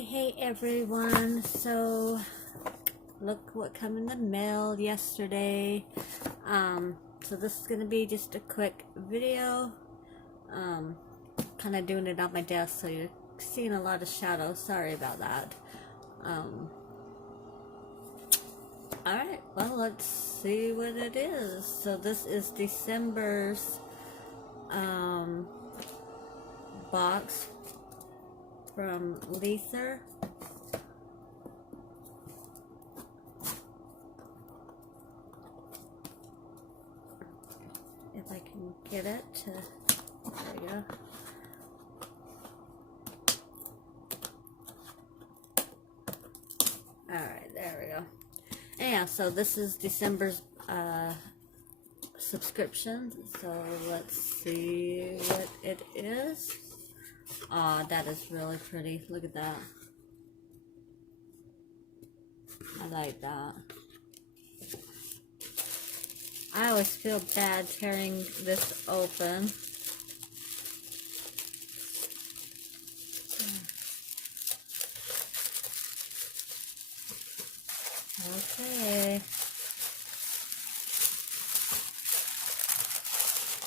Hey everyone. So look what came in the mail yesterday. So this is gonna be just a quick video. Kind of doing it on my desk, so you're seeing a lot of shadows. Sorry about that. Alright, well, let's see what it is. So this is December's box from Leither. If I can get it to, there we go. Alright, there we go. And yeah, so this is December's subscription. So let's see what it is. Aw, that is really pretty. Look at that. I like that. I always feel bad tearing this open. Okay.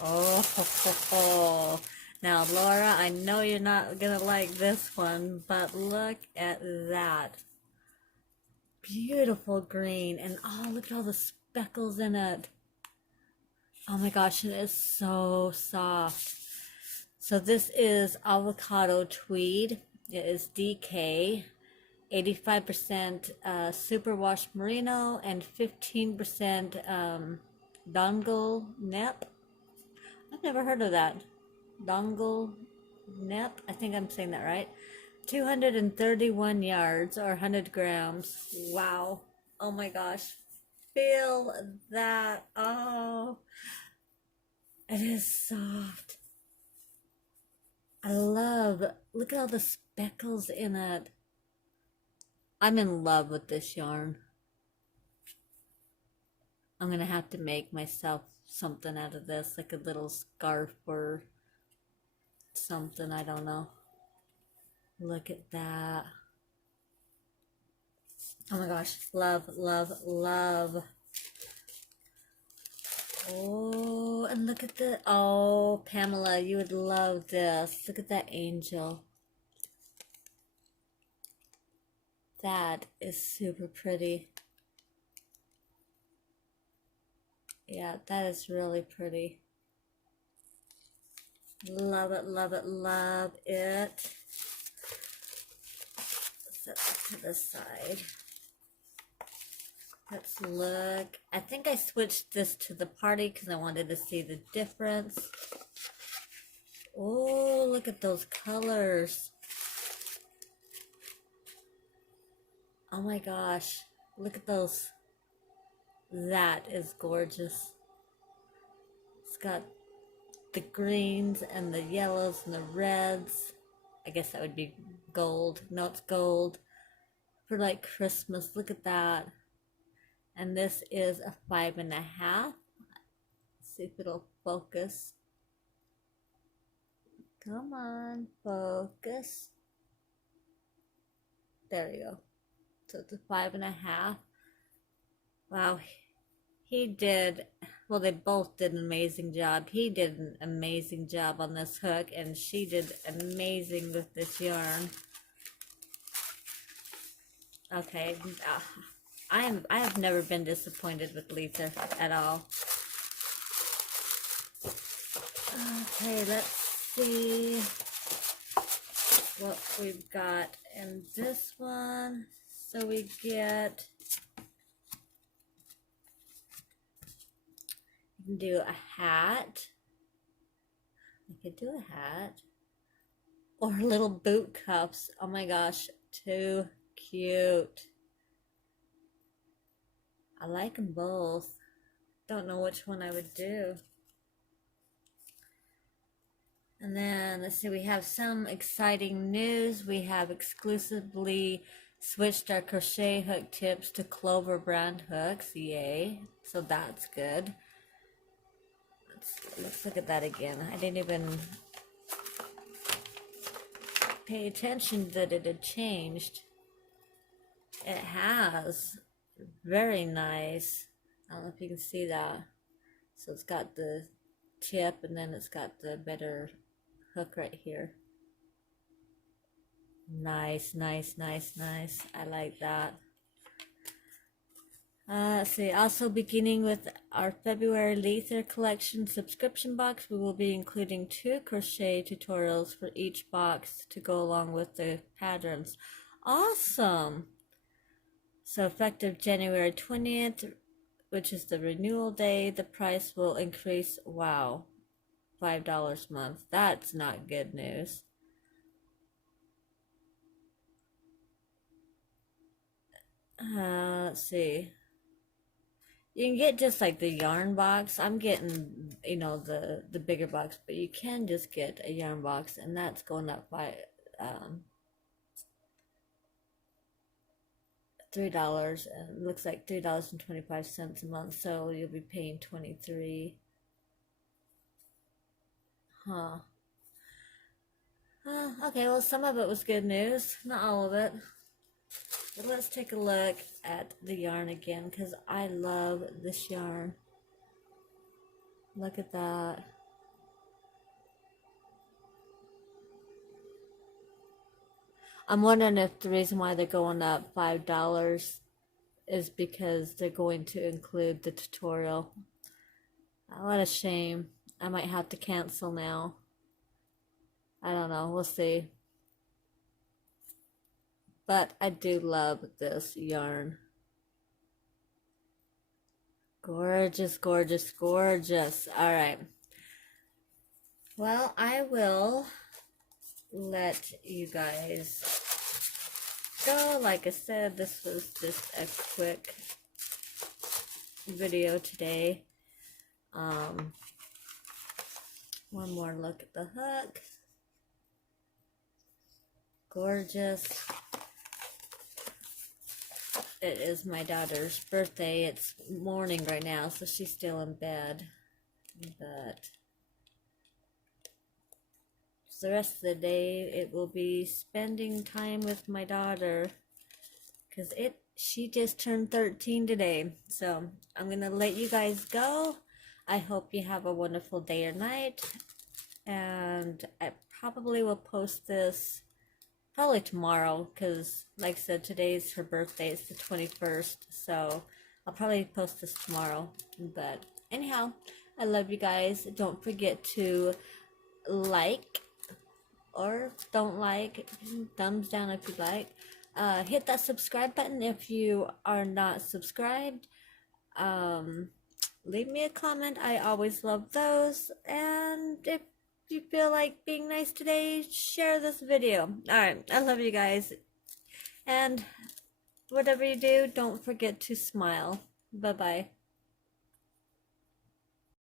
Oh, now Laura, I know you're not gonna like this one, but look at that. Beautiful green, and oh, look at all the speckles in it. Oh my gosh, it is so soft. So this is avocado tweed. It is DK, 85% superwash merino, and 15% dongle nep. I've never heard of that. Dongle nep, I think I'm saying that right. 231 yards or 100 grams. Wow. Oh my gosh. Feel that. Oh, it is soft. I love, look at all the speckles in it. I'm in love with this yarn. I'm gonna have to make myself something out of this, like a little scarf or something, I don't know. Look at that. Oh my gosh, love, love, love. Oh, and look at the, oh, Pamela, you would love this. Look at that angel. That is super pretty. Yeah, that is really pretty. Love it, love it, love it. Set that to the side. Let's look. I think I switched this to the party because I wanted to see the difference. Oh, look at those colors. Oh my gosh. Look at those. That is gorgeous. It's got the greens and the yellows and the reds. I guess that would be gold. No, it's gold. For like Christmas. Look at that. And this is a 5.5. Let's see if it'll focus. Come on, focus. There we go. So it's a 5.5. Wow, he did, well, they both did an amazing job. He did an amazing job on this hook, and she did amazing with this yarn. Okay, I have never been disappointed with Leither at all. Okay, let's see what we've got in this one. So we get, you can do a hat. I could do a hat. Or little boot cuffs. Oh my gosh, too cute. I like them both. Don't know which one I would do. And then, let's see, we have some exciting news. We have exclusively switched our crochet hook tips to Clover brand hooks. Yay. So that's good. Let's look at that again. I didn't even pay attention that it had changed. It has. Very nice. I don't know if you can see that. So it's got the tip and then it's got the better hook right here. Nice, nice, nice, nice. I like that. Let's see, also beginning with our February Leither collection subscription box, we will be including 2 crochet tutorials for each box to go along with the patterns. Awesome! So effective January 20th, which is the renewal day, the price will increase, wow, $5 a month. That's not good news. Let's see. You can get just like the yarn box. I'm getting, the bigger box, but you can just get a yarn box, and that's going up by $3, and it looks like $3.25 a month. So you'll be paying 23. Huh. Okay, well, some of it was good news, not all of it. But let's take a look at the yarn again, because I love this yarn. Look at that. I'm wondering if the reason why they're going up $5 is because they're going to include the tutorial. What a shame. I might have to cancel now. I don't know. We'll see. But I do love this yarn. Gorgeous, gorgeous, gorgeous. All right. Well, I will let you guys go. Like I said, this was just a quick video today. One more look at the hook. Gorgeous. It is my daughter's birthday. It's morning right now, so she's still in bed. But for the rest of the day, it will be spending time with my daughter, because she just turned 13 today. So I'm gonna let you guys go. I hope you have a wonderful day or night, and I probably will post this probably tomorrow, because like I said, today's her birthday. It's the 21st, so I'll probably post this tomorrow. But anyhow, I love you guys. Don't forget to like, or don't like, thumbs down if you like. Hit that subscribe button if you are not subscribed. Leave me a comment. I always love those. And if you feel like being nice today, share this video. Alright, I love you guys. And whatever you do, don't forget to smile. Bye-bye.